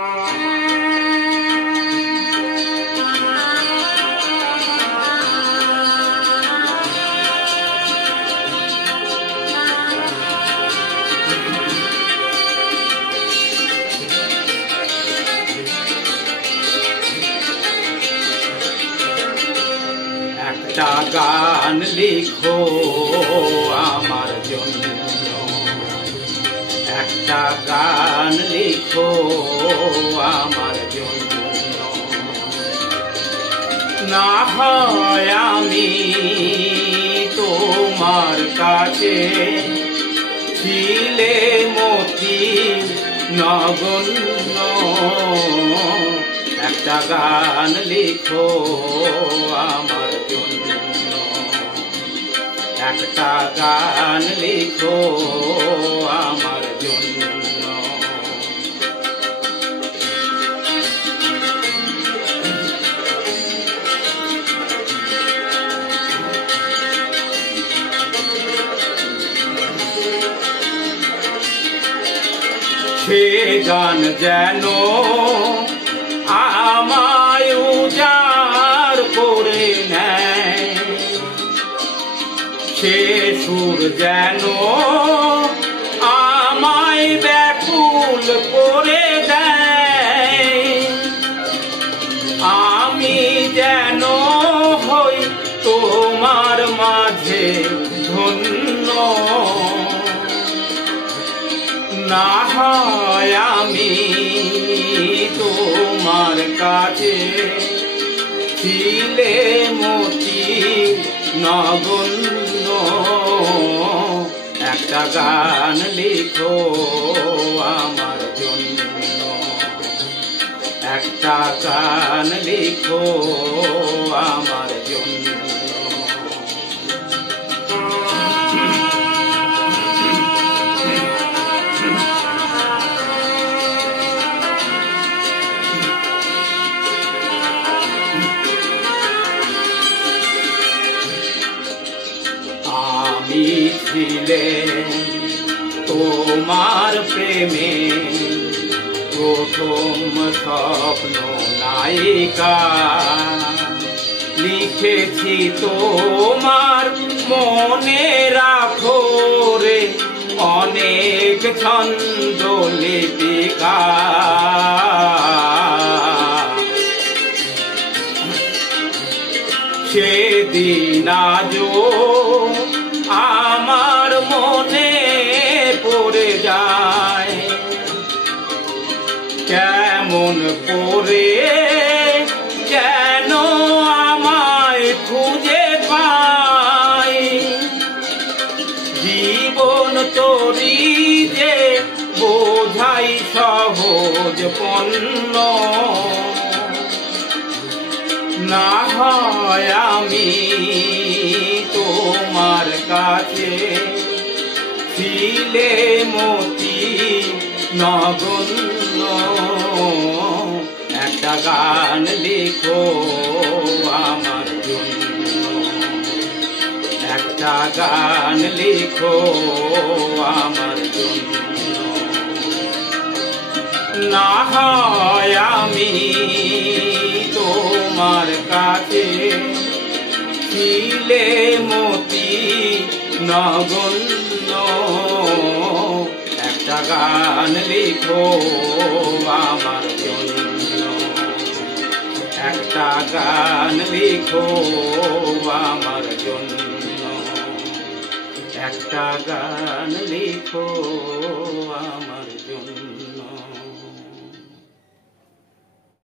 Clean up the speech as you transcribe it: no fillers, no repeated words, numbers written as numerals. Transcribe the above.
একটা গান লিখো আমার জন্য, একটা গান লিখো আমার জন্য। না হয় আমি তোমার কাছে ছিলে মতি নগণ্য, একটা গান লিখো আমার জন্য, একটা গান লিখো আমার জন্য। সে গান যেন আমায় উজাড় করে নেয়, সে সুর যেন আমায় ব্যাকুল করে দেয়, আমি যেন হই তোমার মাঝে ধন্য। না হয় আমি তোমার কাছে ছিলে মতি নগণ্য, একটা গান লিখো আমার জন্য, একটা গান লিখো আমার জন্য। আমি ছিলেন তোমার প্রেমে প্রথম স্বপ্ন নায়িকা, লিখেছি তোমার মনে রাখো রে অনেক ছন্দ লিপিকা। সেদিন আজও আমার মনে পড়ে যায়, কেমন করে যেন আমায় খুঁজে পাই, জীবন তোরি যে বোঝাই সহজ পণ্য। না হয় আমি তোমার কাছে ছিলে মতি নগণ্য, একটা গান লিখো আমার জন্য, একটা গান লিখো আমার জন্য। না হয় আমি তোমার কাছে ছিলে মতি নগণ্য, একটা গান লিখো আমার জন্য, একটা গান লিখো আমার জন্য, একটা গান লিখো আমার জন্য।